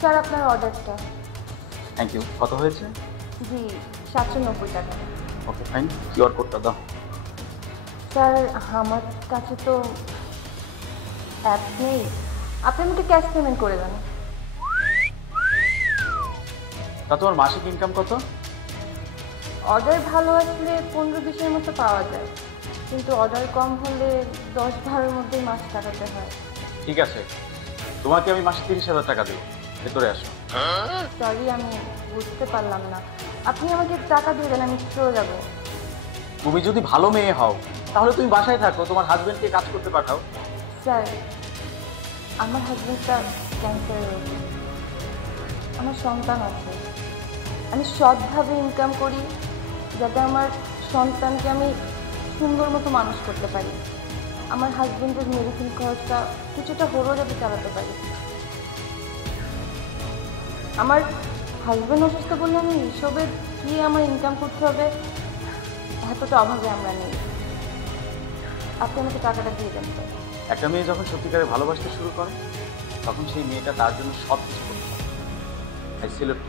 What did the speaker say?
Sir আপনার অর্ডারটা। Thank you. কত হয়েছে? জি 790 টাকা। ওকে ফাইন, কিউআর কোডটা দাও। স্যার আমার কাছে তো অ্যাপ নেই, আপনি আমাকে ক্যাশ পেমেন্ট করে দেন। তা তোমার মাসিক ইনকাম কত? অর্ডার ভালো আসলে 15-20-এর মতো পাওয়া যায়, কিন্তু অর্ডার কম হলে 10-12-এর মধ্যেই মাস কাটাতে হয়। ঠিক আছে, তোমাকে আমি মাসে 30,000 টাকা দেবো, ভেতরে আসো। সরি আমি বুঝতে পারলাম না, আপনি আমাকে টাকা দিয়ে দেন, আমি চলে যাবো। তুমি যদি ভালো মেয়ে হও তাহলে তুমি বাসায় থাকো, তোমার হাজবেন্ডকে কাজ করতে পাঠাও। স্যার আমার হাজব্যান্ডটা ক্যান্সারের রোগী, আমার সন্তান আছে, আমি সৎভাবে ইনকাম করি যাতে আমার সন্তানকে আমি সুন্দর মতো মানুষ করতে পারি, আমার হাজব্যান্ডের মেডিসিন খরচটা কিছুটা হলেও যাতে চালাতে পারি। আমার হাজব্যান্ড অসুস্থ বললে আমি এসবে কি আমার ইনকাম করতে হবে, এতটা অভাবে আমরা নেই। আপনি আমাকে টাকাটা দিয়ে দেন স্যার। একটা মেয়ে যখন সত্যিকারে ভালোবাসতে শুরু করে তখন সেই মেয়েটা তার জন্য সব কিছু করতে পারে। I salute.